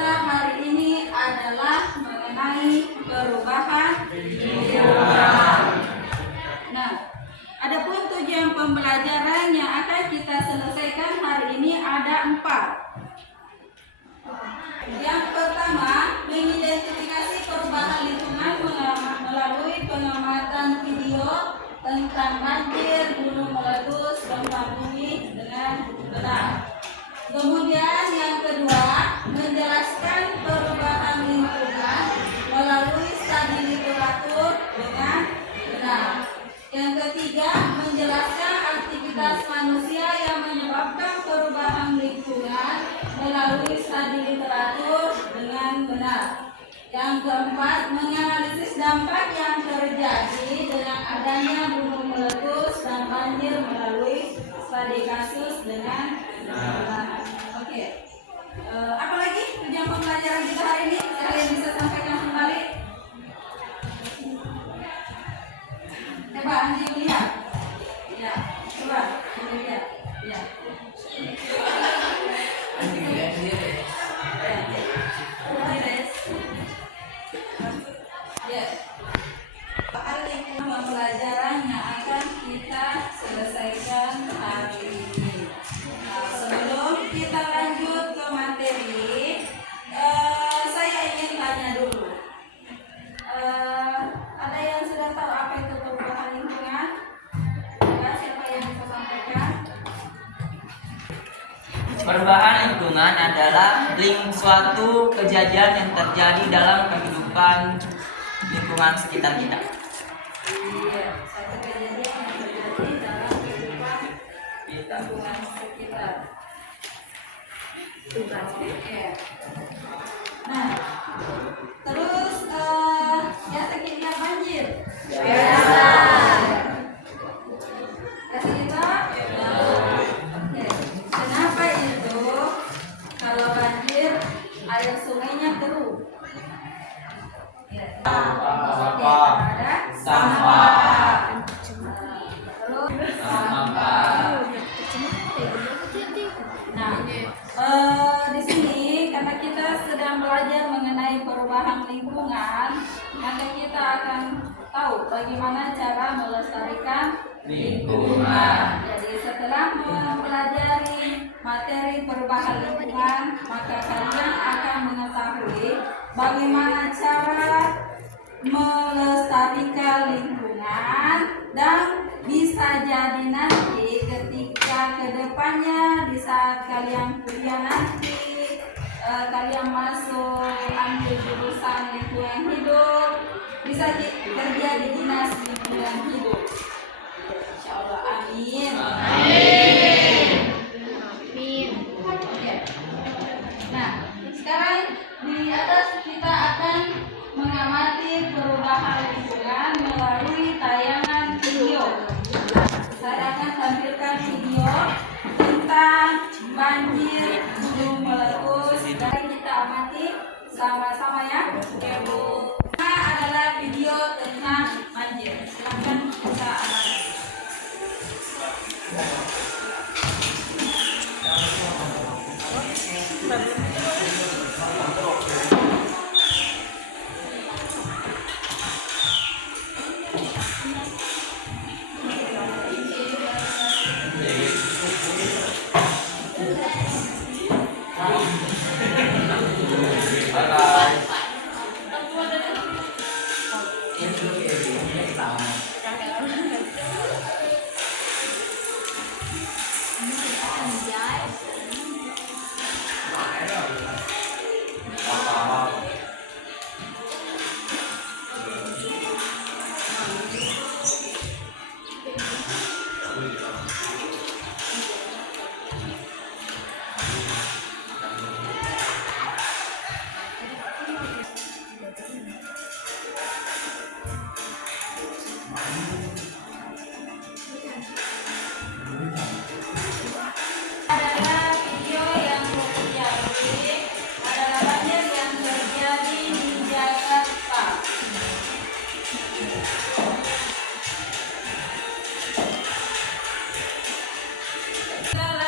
kita hari ini adalah mengenai perubahan lingkungan. Nah, adapun tujuan pembelajaran yang akan kita selesaikan hari ini ada 4. Yang pertama, mengidentifikasi perubahan lingkungan melalui pengamatan video tentang banjir, gunung meletus, gempa bumi dengan benar. Kemudian yang kedua, menjelaskan perubahan lingkungan melalui studi literatur dengan benar. Yang ketiga, menjelaskan aktivitas manusia yang menyebabkan perubahan lingkungan melalui studi literatur dengan benar. Yang keempat, menganalisis dampak yang terjadi dengan adanya gunung meletus dan banjir melalui studi kasus dengan benar. Oke. Apalagi tujuan pembelajaran kita hari ini? Kalian bisa sampaikan kembali. Coba Andi lihat. Ya, coba lihat. Ya. Pembelajaran yang akan kita selesaikan hari ini. Sebelum kita lanjut ke materi, saya ingin tanya dulu. Ada yang sudah tahu apa itu perubahan lingkungan? Ya, siapa yang bisa sampaikan? Perubahan lingkungan adalah suatu kejadian yang terjadi dalam kehidupan lingkungan sekitar kita. Iya, satu kejadian yang terjadi dalam kehidupan lingkungan sekitar. Oke. Nah, terus ya sekitar banjir. Biasa. Kasih kita? Oke. Kenapa itu kalau banjir air sungainya keruh? Ya. Sampah. Nah, di sini karena kita sedang belajar mengenai perubahan lingkungan, maka kita akan tahu bagaimana cara melestarikan lingkungan. Jadi setelah mempelajari materi perubahan lingkungan, maka kalian akan mengetahui bagaimana cara melestarikan lingkungan, dan bisa jadi nanti ketika kedepannya di saat kalian kuliah nanti kalian masuk ambil jurusan lingkungan hidup, bisa kerja di dinas lingkungan hidup. Insya Allah, amin. Amin. Oke. Nah, sekarang di atas kita akan mengamati perubahan lingkungan melalui tayangan video. Saya akan tampilkan video tentang banjir, gunung meletus, dan kita amati sama-sama ya. Ini adalah video tentang banjir. Silakan kita amati.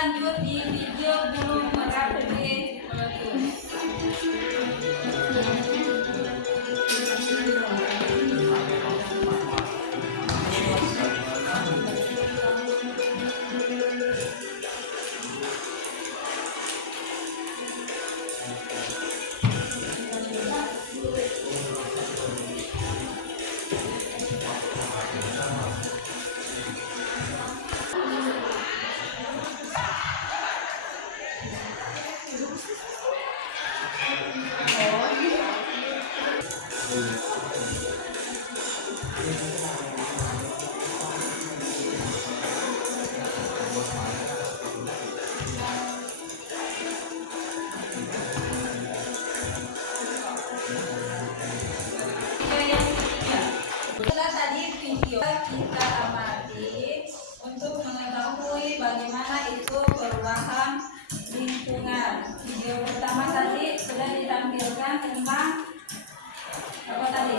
lanjut di video gunung Merapi meletus. kita amati untuk mengetahui bagaimana itu perubahan lingkungan. Video pertama tadi sudah ditampilkan tentang apa tadi?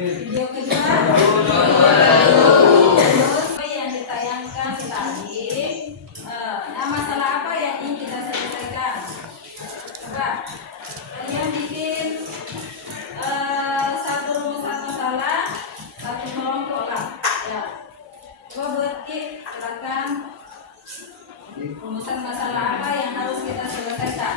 Video kedua yang ditayangkan tadi. Nah, masalah apa yang ingin kita selesaikan? Coba kalian bikin satu rumusan masalah, satu kelompok lah. Ya, coba buat silakan. Rumusan masalah apa yang harus kita selesaikan?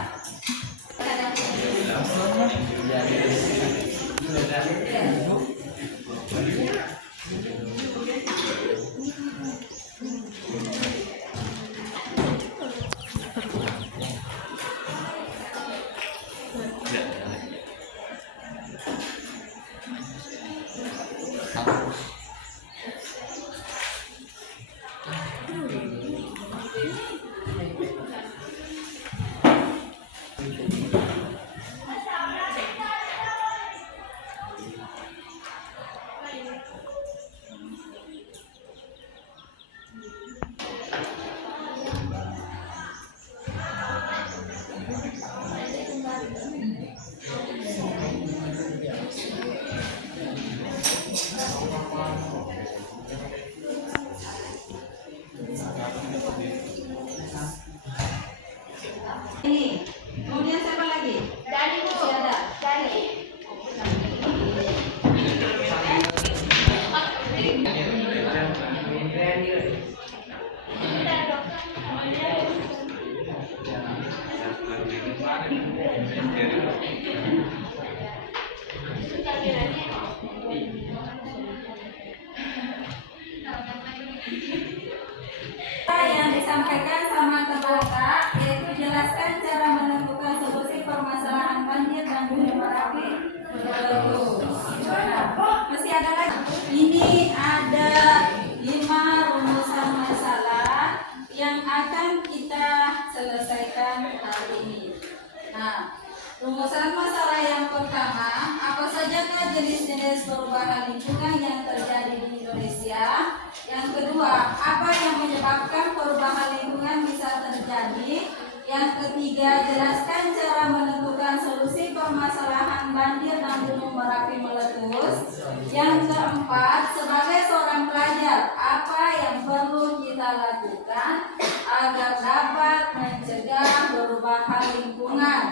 Ini, kemudian siapa lagi? Dari Bu. Masih ada? Dari. Yang disampaikan sama ketua yaitu jelaskan cara menentukan solusi permasalahan banjir dan gunung Merapi. Masih ada lagi. Ini ada 5 rumusan masalah yang akan kita selesaikan hari ini. Nah, rumusan masalah yang pertama, apa sajakah jenis-jenis perubahan lingkungan yang terjadi di Indonesia? Yang kedua, apa yang menyebabkan perubahan lingkungan bisa terjadi? Yang ketiga, jelaskan cara menentukan solusi permasalahan banjir dan gunung Merapi meletus. Yang keempat, sebagai seorang pelajar, apa yang perlu kita lakukan agar dapat mencegah perubahan lingkungan?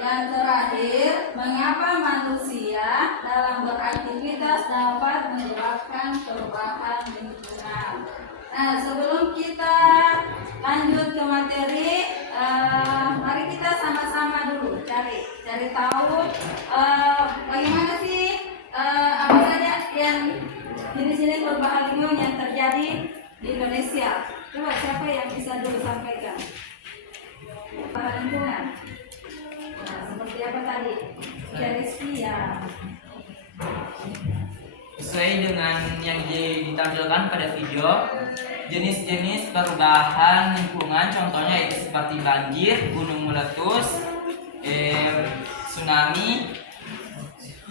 Yang terakhir, mengapa manusia dalam beraktivitas dapat menyebabkan perubahan lingkungan? Nah, sebelum kita lanjut ke materi, mari kita sama-sama dulu cari tahu bagaimana sih apa saja yang jenis-jenis perubahan lingkungan yang terjadi di Indonesia. Coba siapa yang bisa dulu sampaikan perubahan lingkungan? Nah, seperti apa tadi? Rizky ya. Sesuai dengan yang ditampilkan pada video, jenis-jenis perubahan lingkungan contohnya itu seperti banjir, gunung meletus, tsunami,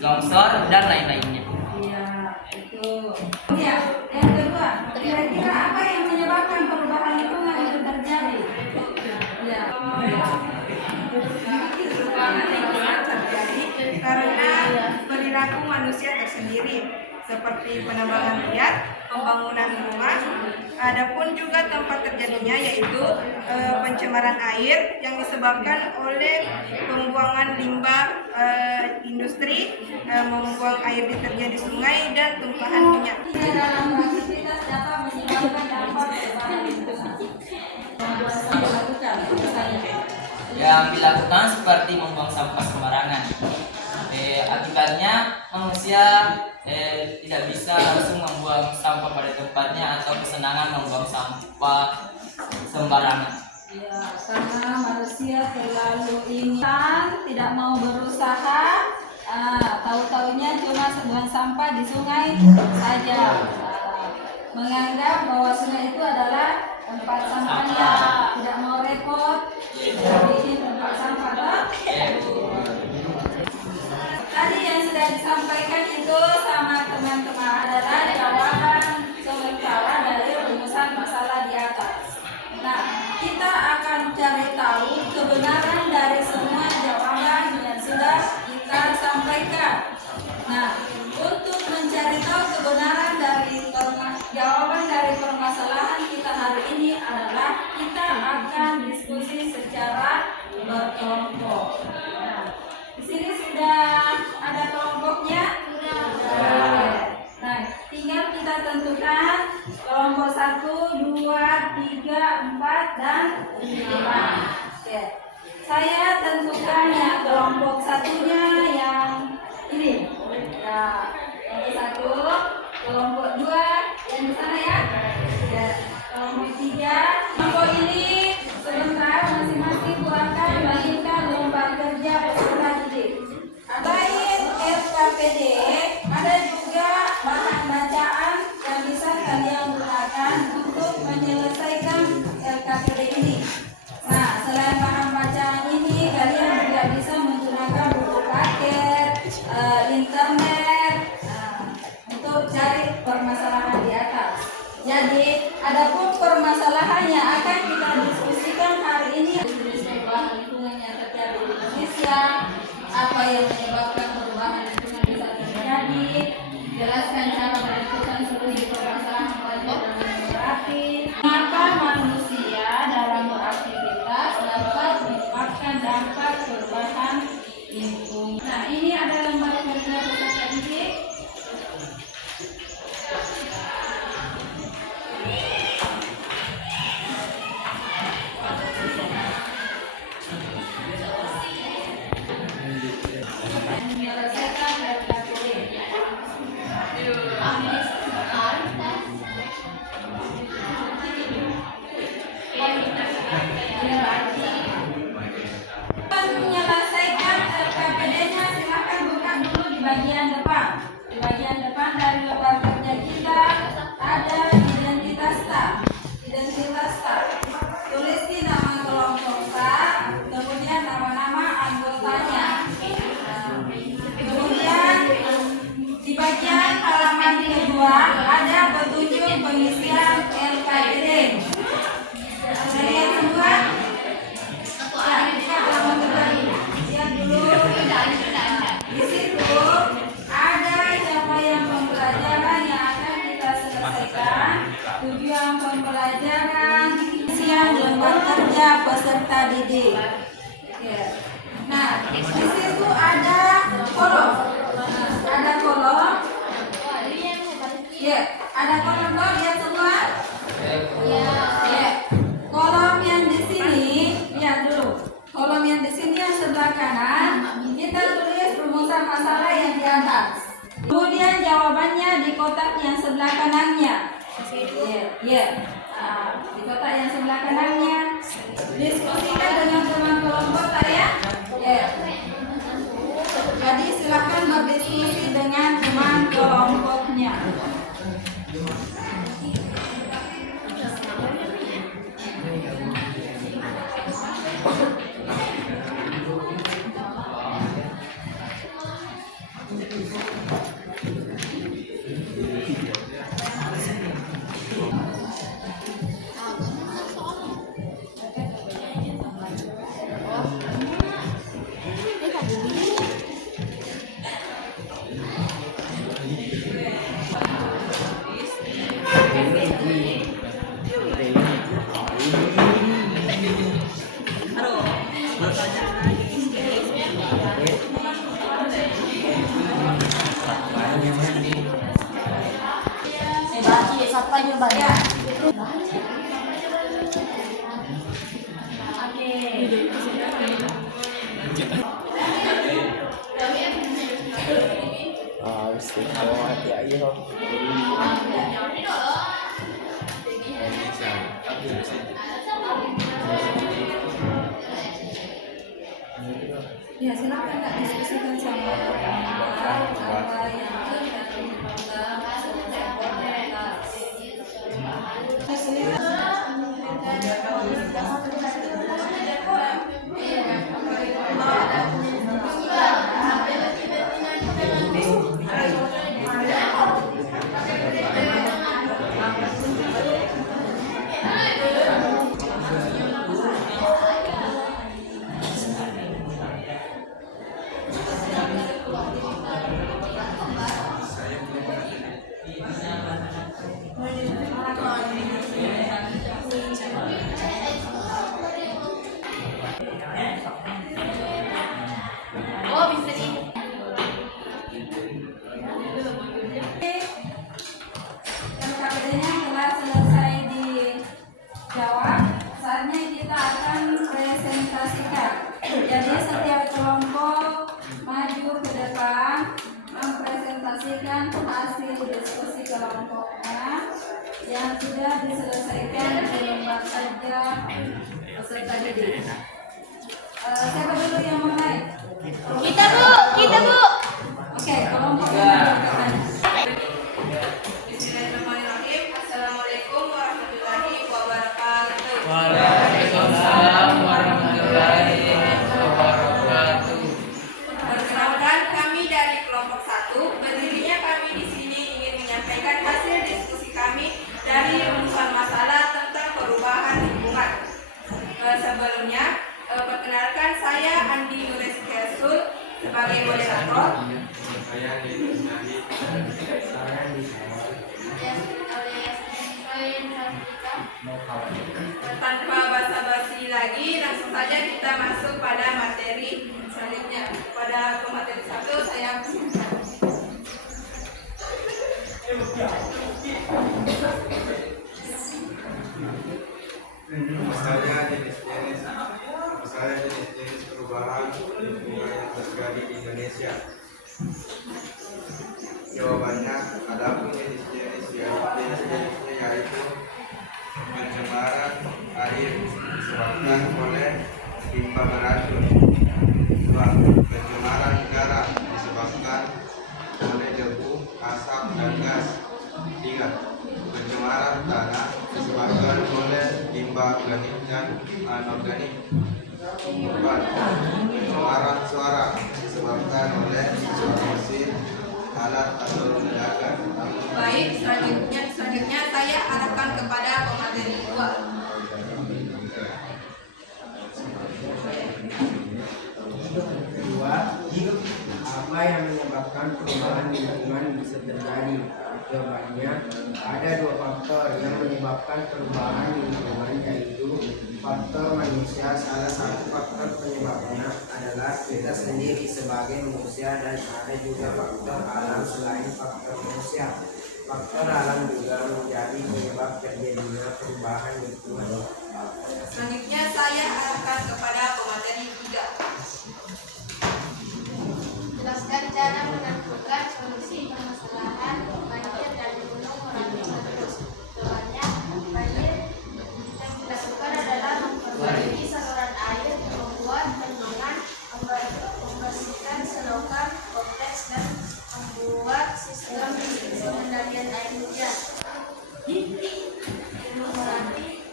longsor, dan lain-lainnya. Iya, itu. Ya, yang kedua, kira-kira apa yang menyebabkan perubahan lingkungan itu terjadi? Ya. Perubahan lingkungan terjadi karena perilaku manusia tersendiri seperti penambangan liar, pembangunan rumah. Adapun juga tempat terjadinya yaitu pencemaran air yang disebabkan oleh pembuangan limbah industri, membuang air deterjen di sungai dan tumpahan minyak. Dalam aktivitas dapat menyebabkan dampak perubahan lingkungan. Yang dilakukan seperti membuang sampah sembarangan. Akibatnya manusia tidak bisa langsung membuang sampah pada tempatnya atau kesenangan membuang sampah sembarangan. Ya, karena manusia terlalu ingin, tidak mau berusaha, tahu-taunya cuma buang sampah di sungai saja. Menganggap bahwa sungai itu adalah tempat sampahnya, tidak mau repot, bikin tempat sampah. Tadi yang sudah disampaikan itu sama teman-teman berkelompok. Nah, di sini sudah ada kelompoknya. Nah, tinggal kita tentukan kelompok 1, 2, 3, 4, dan 5. Oke. Saya tentukan yang kelompok satunya yang ini. Nah, kelompok 1, kelompok 2 yang di sana ya. Ya. Kelompok 3, kelompok ini sebentar masing-masing buatkan bagikan lomba kerja peserta didik. Selain LKPD, ada juga bahan bacaan yang bisa kalian gunakan untuk menyelesaikan LKPD ini. Nah, selain bahan bacaan ini, kalian juga bisa menggunakan buku paket, internet, untuk cari permasalahan di atas. Jadi, adapun permasalahan yang akan kita diskusikan hari ini perubahan lingkungan yang terjadi di Indonesia, apa yang menyebabkan perubahan lingkungan bisa terjadi, jelaskan cara menentukan solusi permasalahan wajah dan demografi, maka manusia dalam beraktivitas dapat menyebabkan dampak perubahan lingkungan. Nah, ini ada lembar kerja peserta didik. Menyelesaikan LKPD. Menyelesaikan LKPD-nya silakan buka dulu di bagian depan. Di bagian depan dari lembar kerja kita ada identitas staf. Identitas staf. Tulis di nama kelompok staf, kemudian nama-nama anggotanya. Kemudian di bagian halaman kedua ada petunjuk pengisian LKPD. Lihat semua. Lihat dulu. Di situ ada siapa yang pembelajaran yang akan kita selesaikan, tujuan pembelajaran, siang lembar kerja peserta didik. Nah, di situ ada kolom. Ada kolom. Ya, ada kolom dong, lihat semua. Ya. Kolom yang di sini, lihat dulu. Kolom yang di sini yang sebelah kanan, kita tulis rumusan masalah yang di atas. Kemudian jawabannya di kotak yang sebelah kanannya. Ya. Di kotak yang sebelah kanannya. Diskusikan dengan teman kelompok saya. Ya. Jadi silakan berdiskusi dengan teman kelompoknya. Ya. Ya, silakan Kak, diskusikan sama apa yang kelompoknya yang sudah diselesaikan di lembar kerja peserta didik. Siapa dulu yang mulai? Kita Bu. Oke, kelompoknya mengerjakan. Bismillahirrahmanirrahim. Assalamualaikum warahmatullahi wabarakatuh. Waalaikumsalam warahmatullahi wabarakatuh. Perkenalkan, kami dari kelompok 1. Berdirinya kami di sini ingin menyampaikan hasil diskusi kami dari rumusan masalah tentang perubahan lingkungan. Sebelumnya, perkenalkan saya Andi Nureski Rasul sebagai moderator. Tanpa basa-basi lagi, langsung saja kita masuk pada materi selanjutnya. Pada pemateri 1 saya Misalnya jenis-jenis perubahan lingkungan yang terjadi di Indonesia. Jawabannya, adapun jenisnya yaitu pencemaran air disebabkan oleh limbah beracun. 2. Pencemaran udara disebabkan oleh debu, asap, dan gas. 3. Pencemaran tanah disebabkan oleh limbah organik dan anorganik. 4. Pencemaran suara disebabkan oleh suara mesin, alat atau ledakan. baik. Selanjutnya saya arahkan kepada pemateri 2. Kedua, apa yang menyebabkan perubahan lingkungan bisa terjadi? Jawabannya, ada 2 faktor yang menyebabkan perubahan lingkungan, yaitu faktor manusia. Salah satu faktor penyebabnya adalah kita sendiri sebagai manusia, dan ada juga faktor alam selain faktor manusia. Faktor alam juga menjadi penyebab terjadinya perubahan lingkungan. Selanjutnya saya arahkan kepada pemateri 3. Jelaskan cara menentukan solusi permasalahan banjir dan gunung merapi meletus. Jawabannya, banjir yang dilakukan adalah memperbaiki saluran air, membuat bendungan, membersihkan selokan kompleks, dan membuat sistem pengendalian air hujan. Gunung Merapi,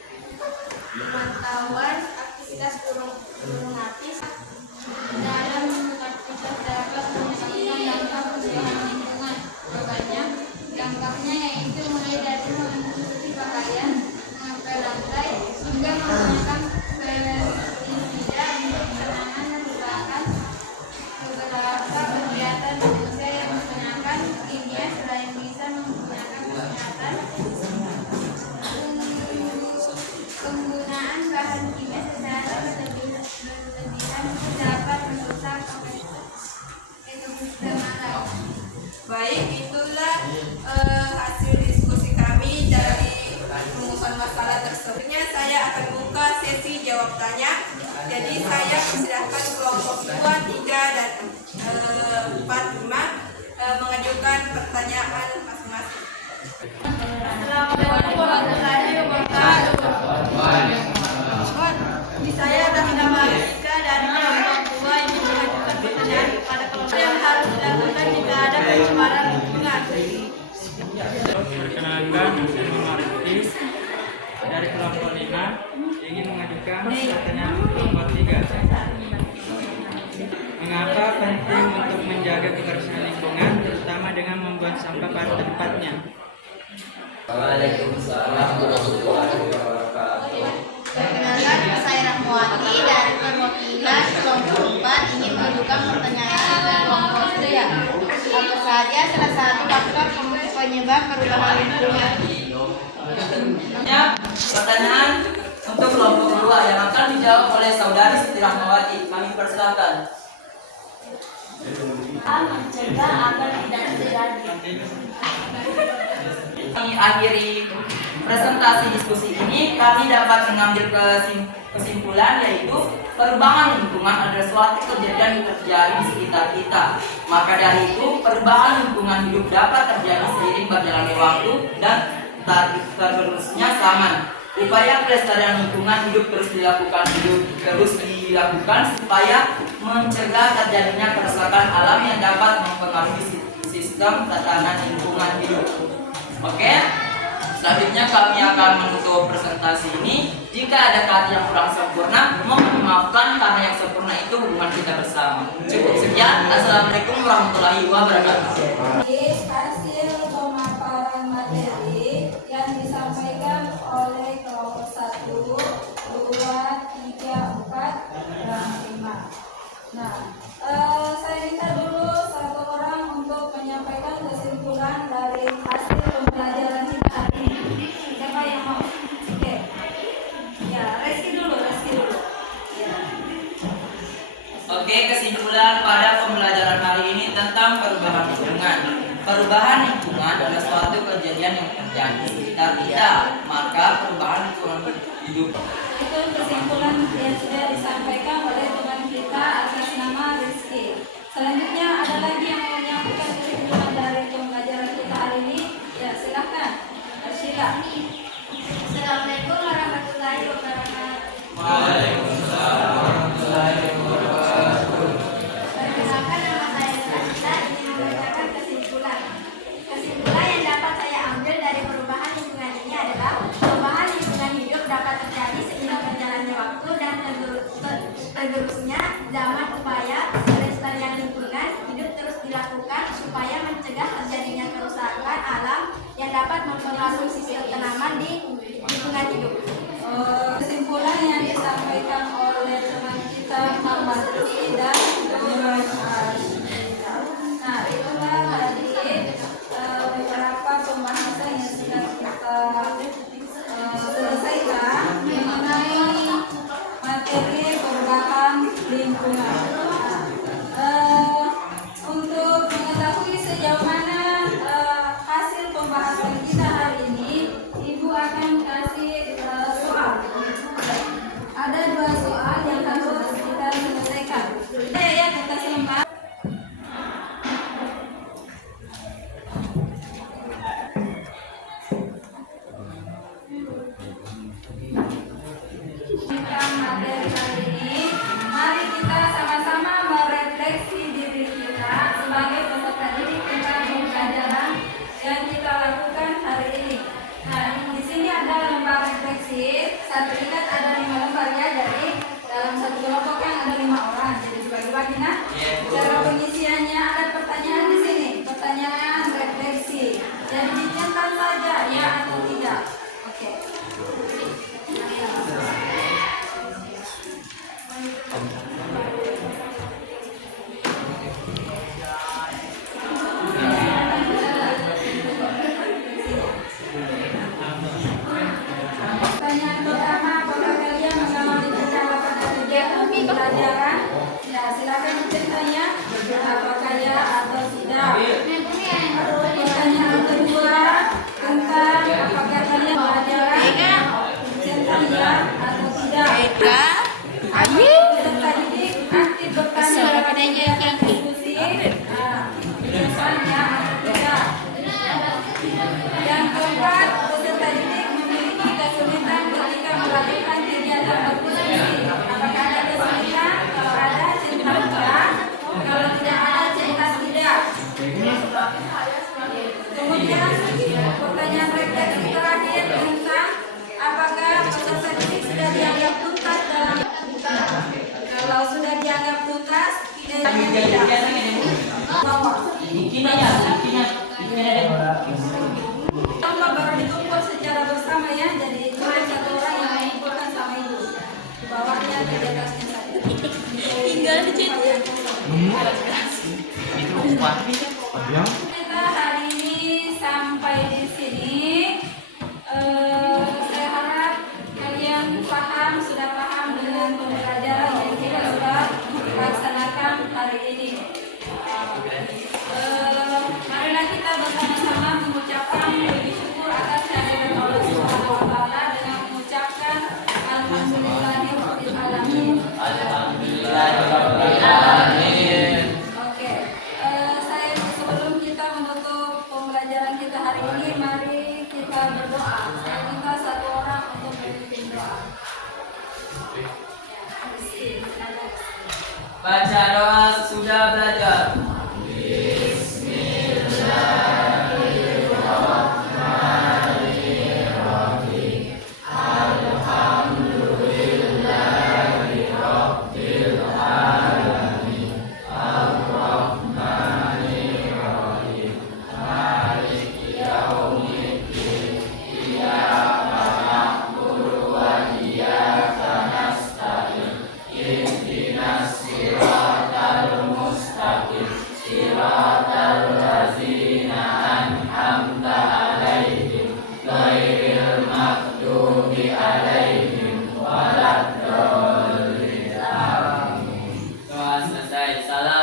pemantauan aktivitas gunung api dalam aktivitas dapat menyebabkan dampak perubahan lingkungan. Jawabannya, dampaknya yaitu mulai dari mengikuti pakaian, mengepel lantai, hingga menggunakan pestisida untuk penanganan dan merupakan beberapa kegiatan manusia yang menggunakan kimia selain bisa menggunakan kesehatan. Penggunaan bahan kimia secara berlebihan dapat merusak ekosistem alam. Baik, itulah hasil diskusi kami dari rumusan masalah tersebut. Saya akan buka sesi jawab tanya. Jadi saya persilahkan kelompok 2, 3, dan 4, 5 mengajukan pertanyaan masing-masing. Assalamualaikum warahmatullahi wabarakatuh. Saya Rahina Marika dari kelompok 2 yang mengajukan pertanyaan kepada kelompok yang harus dilakukan jika ada pencemaran lingkungan. Perkenalkan, saya Martis dari kelompok 5 ingin mengajukan pertanyaan kelompok 3. Mengapa penting untuk menjaga kebersihan lingkungan, terutama dengan membuang sampah pada tempatnya? Waalaikumsalam warahmatullahi wabarakatuh. Perkenalkan, saya Rahmawati dari kelompok 3, kelompok 4 ingin mengajukan pertanyaan ke kelompok 3. Apa saja salah satu faktor penyebab perubahan lingkungan? Pertanyaan untuk kelompok 2 yang akan dijawab oleh saudari Siti Rahmawati. Kami persilakan. Mencegah agar tidak terjadi. Kami akhiri presentasi diskusi ini. Kami dapat mengambil kesimpulan, yaitu perubahan lingkungan adalah suatu kejadian yang terjadi di sekitar kita. Maka dari itu, perubahan lingkungan hidup dapat terjadi seiring berjalannya waktu dan tergerusnya zaman. Upaya pelestarian lingkungan hidup terus dilakukan supaya mencegah terjadinya kerusakan alam yang dapat mempengaruhi sistem tatanan lingkungan hidup. Oke, selanjutnya kami akan menutup presentasi ini. Jika ada kata yang kurang sempurna, mohon dimaafkan karena yang sempurna itu hubungan kita bersama. Cukup sekian. Assalamualaikum warahmatullahi wabarakatuh. Hasil pemaparan materi yang disampaikan oleh kelompok 1, 2, 3, 4, dan 5. Nah, saya minta dulu satu orang untuk menyampaikan kesimpulan dari hasil pembelajaran kita hari ini. Siapa yang mau? Oke. Ya, Reski dulu. Ya. Oke, kesimpulan pada pembelajaran hari ini tentang perubahan lingkungan. Perubahan lingkungan adalah suatu kejadian yang terjadi di sekitar kita, maka perubahan lingkungan hidup. Itu kesimpulan yang sudah disampaikan oleh teman kita atas nama Rizky. Selanjutnya ada lagi yang mau menyampaikan kesimpulan dari pembelajaran kita hari ini? Ya, silakan. Arshila. Assalamualaikum warahmatullahi wabarakatuh. Perkenalkan, nama saya Sasita, ingin membacakan kesimpulan. Kesimpulan yang dapat saya ambil dari perubahan lingkungan ini adalah perubahan lingkungan hidup dapat terjadi seiring berjalannya waktu dan tergerusnya zaman. Upaya pelestarian lingkungan hidup terus dilakukan supaya mencegah terjadinya kerusakan alam yang dapat mempengaruhi sistem tanaman di lingkungan hidup. Kesimpulan yang disampaikan oleh teman kita Muhammad Rizky dan Nurul Arshila. Nah, itulah tadi beberapa pembahasan yang sudah kita selesaikan mengenai materi perubahan lingkungan. Untuk mengetahui sejauh mana hasil pembahasan kita hari ini, Ibu akan kasih soal. Ada 2 soal yang harus kita selesaikan. Ya, kita simak. Tentang materi hari ini, mari kita sama-sama merefleksi diri kita sebagai peserta didik tentang pembelajaran yang kita lakukan hari ini. Nah, di sini ada lembar refleksi. Satu ikat ada 5 lembar ya, jadi dalam satu kelompok yang ada 5 orang, jadi dibagi-bagi. Nah, cara pengisiannya ada pertanyaan di sini, pertanyaan refleksi. Jadi dicentak saja ya atau tidak. Oke. Pertanyaan pertama, apakah kalian mengamati tentang pada kegiatan pembelajaran? Ya, silakan dicentanya. Apakah ya atau tidak? Pertanyaan kedua, tentang apakah kalian pembelajaran? Centang ya atau tidak? Peserta didik aktif bertanya dalam kegiatan diskusi. Centang ya atau tidak? Yang keempat, peserta didik memiliki kesulitan ketika melakukan kegiatan berdiskusi. Apakah ada kesulitan? Kalau ada, centang ya. Kalau tidak ada, centang tidak. Kemudian pertanyaan refleksi terakhir tentang apakah peserta didik sudah dianggap tuntas dalam kalau sudah dianggap tuntas, tidak bawah. Lomba baru ditumpul secara bersama ya, jadi cuma satu orang yang mengumpulkan sama ibu. Di bawahnya di atasnya saja. Tinggal dicetak. Kita hari ini sampai di sini. Saya harap kalian sudah paham dengan pembelajaran yang kita sudah laksanakan hari ini. Marilah kita bersama-sama mengucapkan Baca doa sesudah belajar. Doa selesai. Salam.